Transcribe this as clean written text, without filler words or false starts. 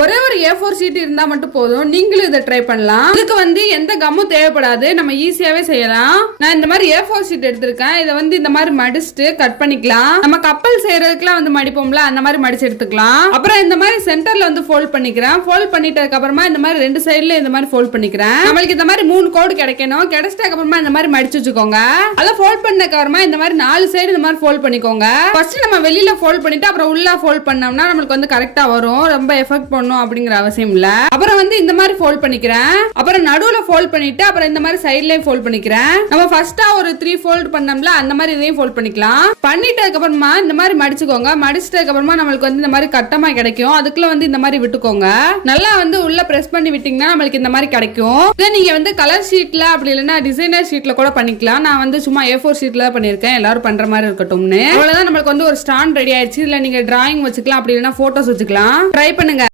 ஒரே ஒரு A4 sheet இருந்தா மட்டும் போதும். நீங்களும் இதை ட்ரை பண்ணலாம். இதுக்கு வந்து எந்த கம்மும் தேவைப்படாது. நம்ம ஈஸியாவே செய்யலாம். நான் இந்த மாதிரி A4 ஷீட் எடுத்திருக்கேன். இதை வந்து இந்த மாதிரி மடிச்சுட்டு கட் பண்ணிக்கலாம். நம்ம கப்பல் செய்யறதுக்குலாம் வந்து மடிப்போம்ல, அந்த மாதிரி மடிச்சு எடுத்துக்கலாம். அப்புறம் இந்த மாதிரி சென்டர்ல வந்து ஃபோல்ட் பண்ணிக்கிறேன். ஃபோல்ட் பண்ணிட்டதுக்கு அப்புறமா இந்த மாதிரி ரெண்டு சைடுல இந்த மாதிரி ஃபோல்ட் பண்ணிக்கிறேன். நம்மளுக்கு இந்த மாதிரி 3 கோடு கிடைக்கணும். கிடைச்சதுக்கு அப்புறமா இந்த மாதிரி மடிச்சு வச்சுக்கோங்க. அதை ஃபோல்ட் பண்ணதுக்கு அப்புறமா இந்த மாதிரி 4 சைடு இந்த மாதிரி ஃபோல்ட் பண்ணிக்கோங்க. ஃபர்ஸ்ட் நம்ம வெளியில ஃபோல்ட் பண்ணிட்டு அப்புறம் உள்ள ஃபோல்ட் பண்ணோம்னா நம்மளுக்கு வந்து கரெக்டா வரும். ரொம்ப எஃபெக்ட் பண்ணும் அப்படிங்கிற அவசியம் இல்ல. அப்புறம் வந்து இந்த மாதிரி ஃபோல்ட் பண்ணிக்கிறேன். அப்புறம் நடுவுல ஃபோல்ட் பண்ணிட்டு அப்புறம் இந்த மாதிரி சைடுலயும் ஃபோல்ட் பண்ணிக்கிறேன். நம்ம ஃபர்ஸ்டா ஒரு 3 ஃபோல்ட் பண்ணோம்ல, அந்த மாதிரி இதையும் ஃபோல்ட் பண்ணிக்கலாம். பண்ணிட்டதுக்கு அப்புறமா இந்த மாதிரி மடிச்சுக்கோங்க. மடிச்சிட்டதுக்கு அப்புறமா நம்மளுக்கு வந்து இந்த மாதிரி கட்டமா கிடைக்கும். அதுக்குள்ள வந்து இந்த மாதிரி விட்டுக்கோங்க. நல்லா வந்து உள்ள பிரஸ் பண்ணி விட்டீங்கன்னா நம்மளுக்கு இந்த மாதிரி கிடைக்கும். இதை நீங்க வந்து கலர் ஷீட்ல அப்படி இல்லைன்னா டிசைனர் ஷீட்ல கூட பண்ணிக்கலாம். நான் வந்து சும்மா A4 ஷீட்ல தான் பண்ணிருக்கேன். எல்லாரும் பண்ற மாதிரி இருக்கட்டும்னு. அவ்வளவுதான், நம்மளுக்கு வந்து ஒரு ஸ்டாண்ட் ரெடி ஆயிடுச்சு. இதுல நீங்க டிராயிங் வச்சுக்கலாம், அப்படி இல்லைன்னா போட்டோஸ் வச்சுக்கலாம். ட்ரை பண்ணுங்க.